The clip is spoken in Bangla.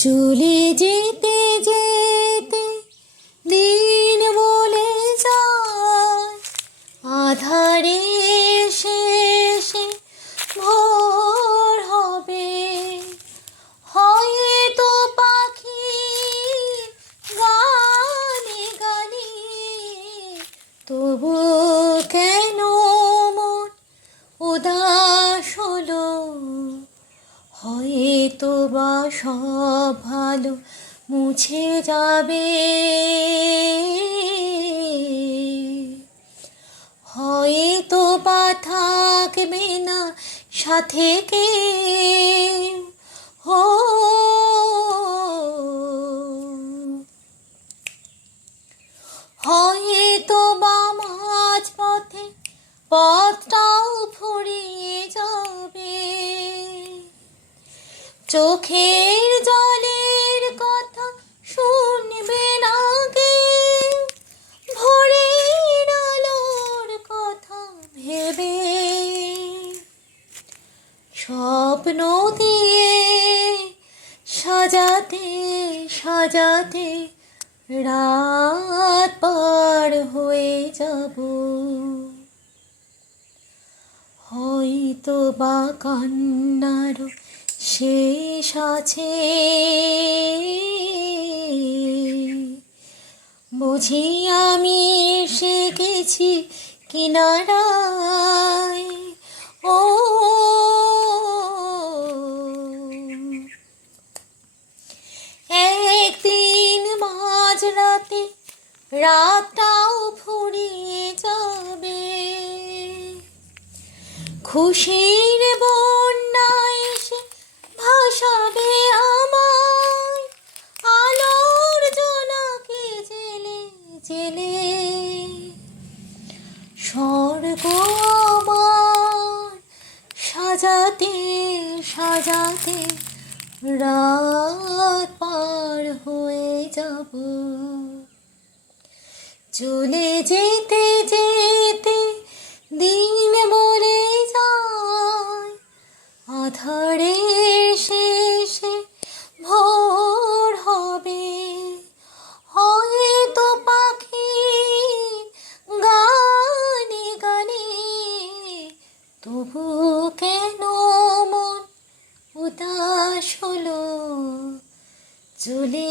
চলে যেতে যেতে দিন বলে যায়, আধারে শেষে ভোর হবে। হয়তো পাখি গানে গানে, তবু কেন মন উদাস হলো? হয়তো বা সব ভালো মুছে যাবে, হয়তো বা থাকবে না সাথে কেউ। হো হয়তো বা মাঝ পথে পথটাও ফুরিয়ে যাবে। চোখের জলের কথা শুনবে না কেউ, ভোরের আলোর কথা ভেবে। স্বপ্ন দিয়ে সাজাতে সাজাতে রাত পার হয়ে যাব। হয়তো বা কান্নারও শেষ আছে, বুঝি আমি এসে গেছি কিনারায়। ও একদিন মাঝরাতে রাতটাও ফুরিয়ে যাবে, খুশির বন্যায় এসে ভাসাবে আমায়, আলোর জোনাকে জেলে জেলে। স্বর্গ আমার সাজাতে সাজাতে রাত পার হয়ে যাব। চলে যেতে যেতে দিন বলে যায়, আধারে শেষে ভোর হবে। হয়তো পাখি গানে গানে, তবু কেন মন উদাস হলো? চলে